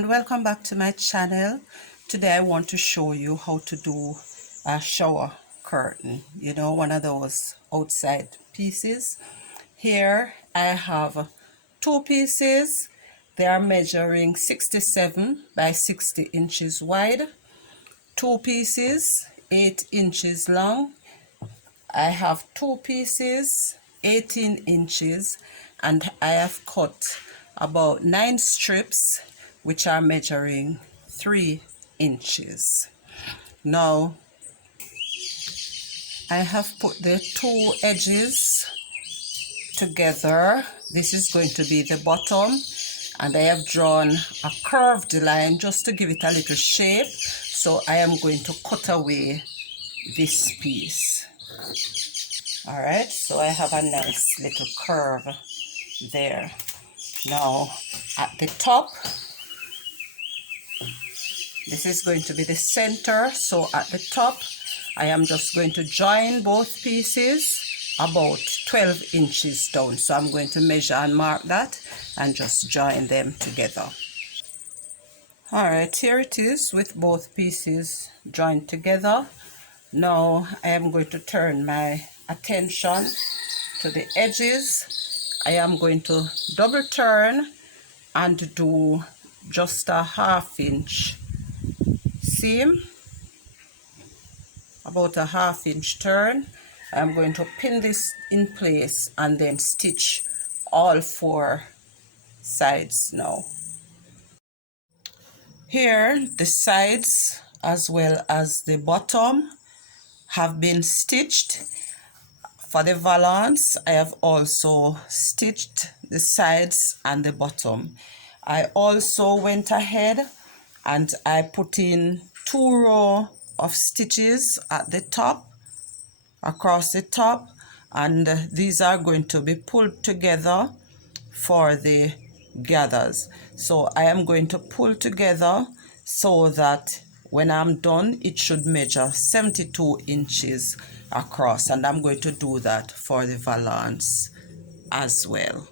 and welcome back to my channel. Today I want to show you how to do a shower curtain, one of those outside pieces. Here I have two pieces. They are measuring 67 by 60 inches wide, two pieces 8 inches long. I have two pieces 18 inches, and I have cut about 9 strips which are measuring 3 inches. Now I have put the two edges together. This is going to be the bottom, and I have drawn a curved line just to give it a little shape. So I am going to cut away this piece. All right, so I have a nice little curve there. Now at the top, this is going to be the center. So at the top, I am just going to join both pieces about 12 inches down. So I'm going to measure and mark that and just join them together. All right, here it is with both pieces joined together. Now I am going to turn my attention to the edges. I am going to double turn and do just a 1/2 inch seam, about a 1/2 inch turn. I'm going to pin this in place and then stitch all 4 sides now. Here the sides as well as the bottom have been stitched. For the valance, I have also stitched the sides and the bottom. I also went ahead and I put in 2 rows of stitches at the top, across the top, and these are going to be pulled together for the gathers. So I am going to pull together so that when I'm done, it should measure 72 inches across, and I'm going to do that for the valance as well.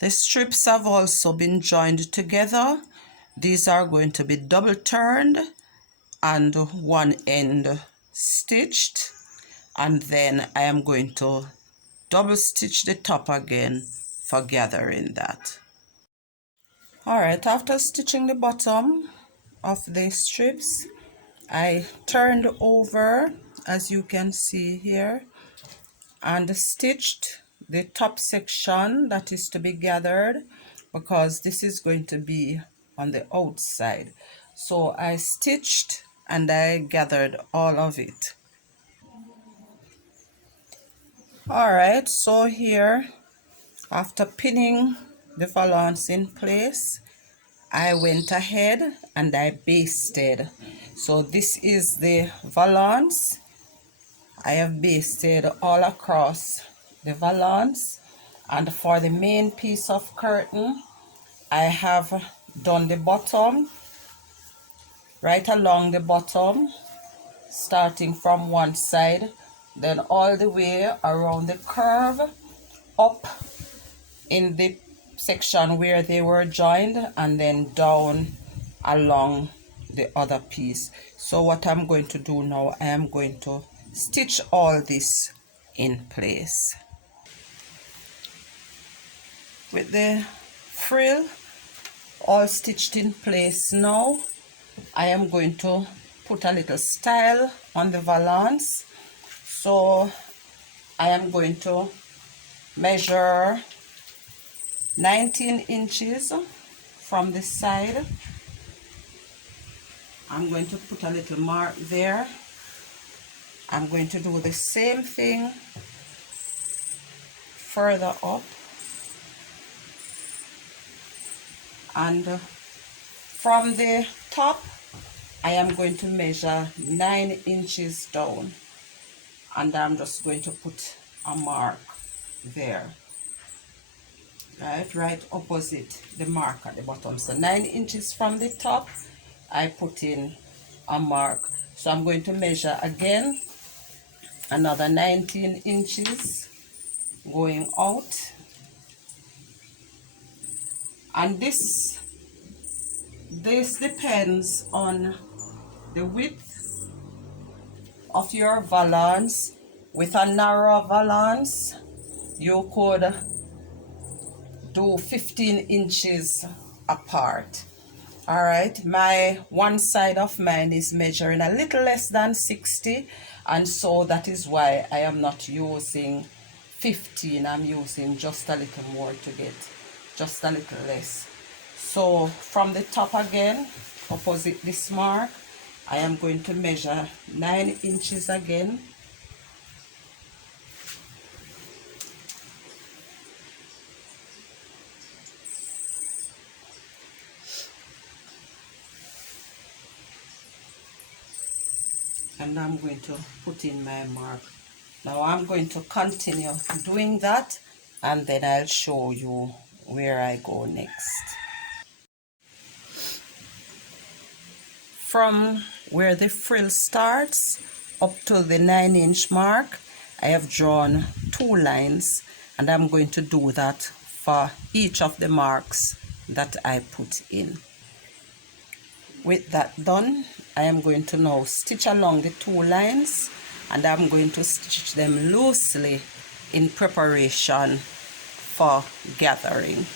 The strips have also been joined together. These are going to be double turned and one end stitched, and then I am going to double stitch the top again for gathering that. All right, after stitching the bottom of the strips, I turned over, as you can see here, and stitched the top section that is to be gathered, because this is going to be on the outside. So I stitched and I gathered all of it. All right, so here, after pinning the valance in place, I went ahead and I basted. So this is the valance. I have basted all across the valance, and for the main piece of curtain, I have done the bottom, right along the bottom, starting from one side, then all the way around the curve, up in the section where they were joined, and then down along the other piece. So what I'm going to do now, I am going to stitch all this in place. With the frill all stitched in place now, I am going to put a little style on the valance. So I am going to measure 19 inches from the side. I'm going to put a little mark there. I'm going to do the same thing further up, and from the top I am going to measure 9 inches down, and I'm just going to put a mark there, right opposite the mark at the bottom. So 9 inches from the top, I put in a mark. So I'm going to measure again another 19 inches going out, and this This depends on the width of your valance. With a narrow valance, you could do 15 inches apart. All right, my one side of mine is measuring a little less than 60, and so that is why I am not using 15. I'm using just a little more to get just a little less. So from the top again, opposite this mark, I am going to measure 9 inches again. And I'm going to put in my mark. Now I'm going to continue doing that, and then I'll show you where I go next. From where the frill starts up to the 9-inch mark, I have drawn 2 lines, and I'm going to do that for each of the marks that I put in. With that done, I am going to now stitch along the 2 lines, and I'm going to stitch them loosely in preparation for gathering.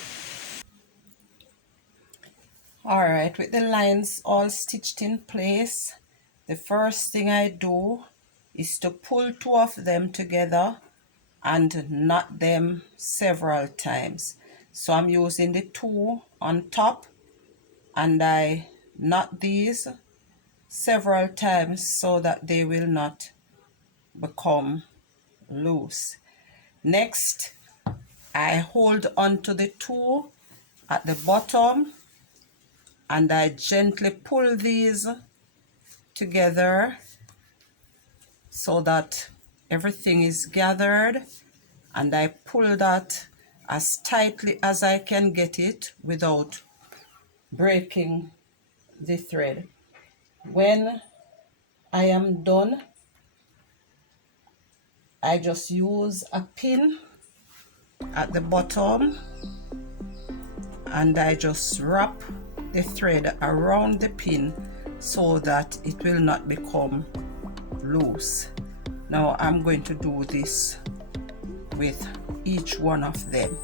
Alright, with the lines all stitched in place, the first thing I do is to pull 2 of them together and knot them several times. So I'm using the 2 on top, and I knot these several times so that they will not become loose. Next, I hold onto the 2 at the bottom, and I gently pull these together so that everything is gathered, and I pull that as tightly as I can get it without breaking the thread. When I am done, I just use a pin at the bottom, and I just wrap the thread around the pin so that it will not become loose. Now I'm going to do this with each one of them.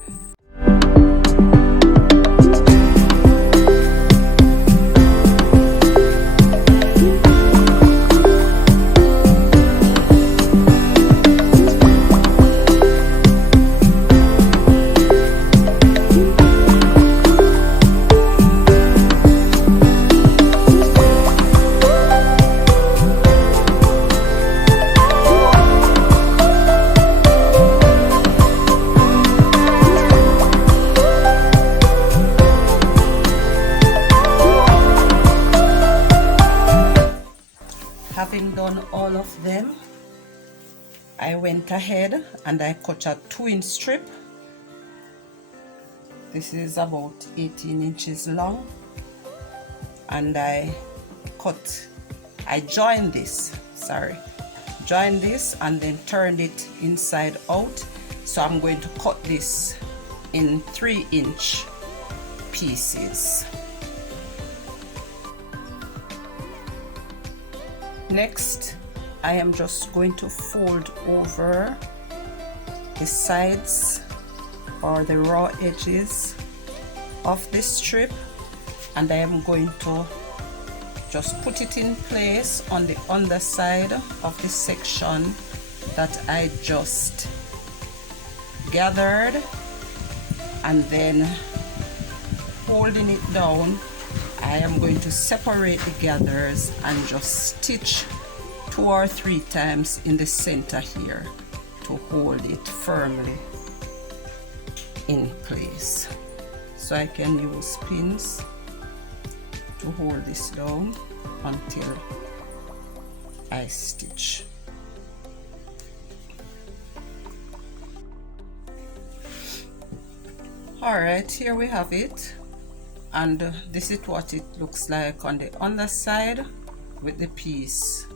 Having done all of them, I went ahead and I cut a 2-inch strip. This is about 18 inches long, and I joined this and then turned it inside out. So I'm going to cut this in 3-inch pieces. Next, I am just going to fold over the sides or the raw edges of this strip, and I am going to just put it in place on the underside of the section that I just gathered, and then holding it down, I am going to separate the gathers and just stitch 2 or 3 times in the center here to hold it firmly in place. So I can use pins to hold this down until I stitch. Alright, here we have it, and this is what it looks like on the underside with the piece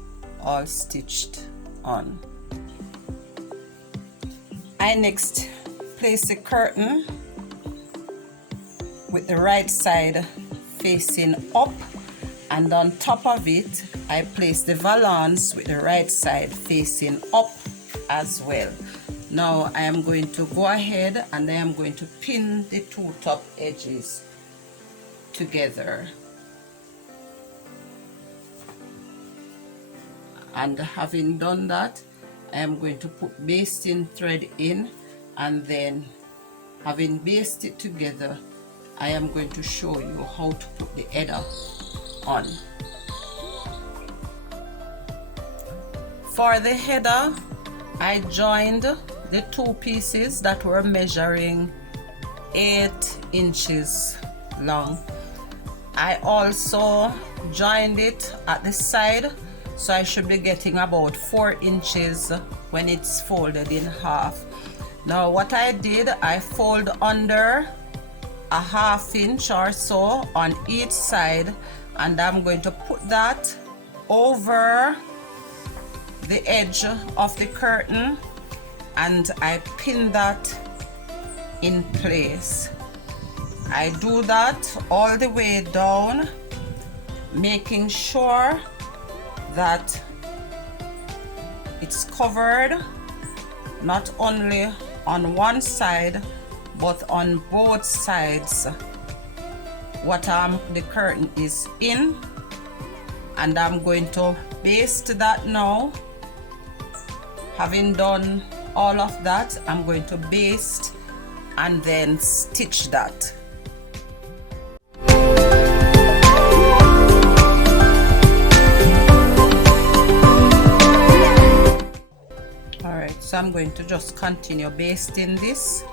all stitched on. I next place the curtain with the right side facing up, and on top of it I place the valance with the right side facing up as well. Now I am going to go ahead and I am going to pin the two top edges together, and having done that, I am going to put basting thread in, and then having basted it together, I am going to show you how to put the header on. For the header, I joined the two pieces that were measuring 8 inches long. I also joined it at the side, so I should be getting about 4 inches when it's folded in half. Now what I did, I fold under a 1/2 inch or so on each side, and I'm going to put that over the edge of the curtain, and I pin that in place. I do that all the way down, making sure that it's covered not only on one side but on both sides what the curtain is in. And I'm going to baste that now. Having done all of that, I'm going to baste and then stitch that. Alright, so I'm going to just continue basting this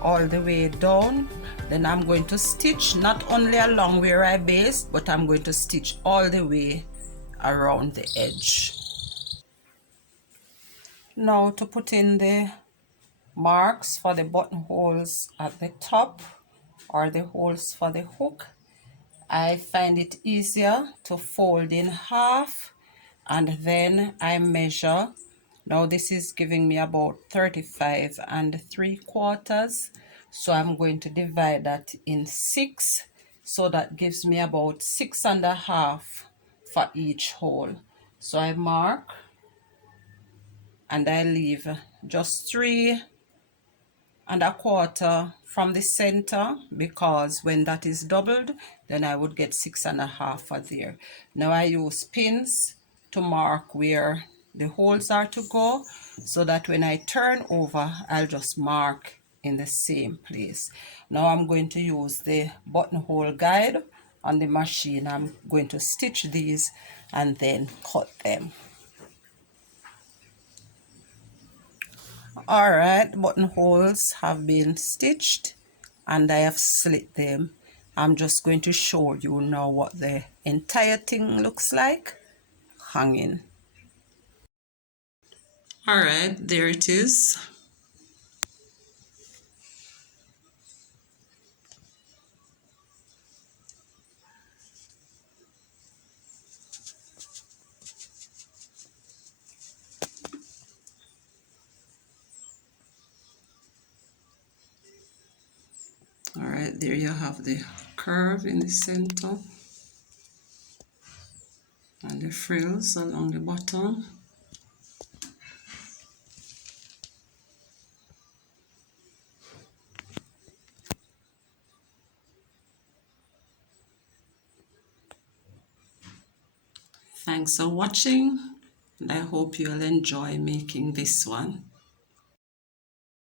all the way down. Then I'm going to stitch not only along where I basted, but I'm going to stitch all the way around the edge. Now to put in the marks for the buttonholes at the top, or the holes for the hook, I find it easier to fold in half, and then I measure. Now this is giving me about 35 3/4, so I'm going to divide that in 6, so that gives me about 6 1/2 for each hole. So I mark and I leave just 3 1/4 from the center, because when that is doubled, then I would get 6 1/2 for there. Now I use pins to mark where the holes are to go, so that when I turn over, I'll just mark in the same place. Now I'm going to use the buttonhole guide on the machine. I'm going to stitch these and then cut them. Alright, buttonholes have been stitched and I have slit them. I'm just going to show you now what the entire thing looks like hanging. Alright, there it is. Alright, there you have the curve in the center and the frills along the bottom. Thanks for watching, and I hope you'll enjoy making this one.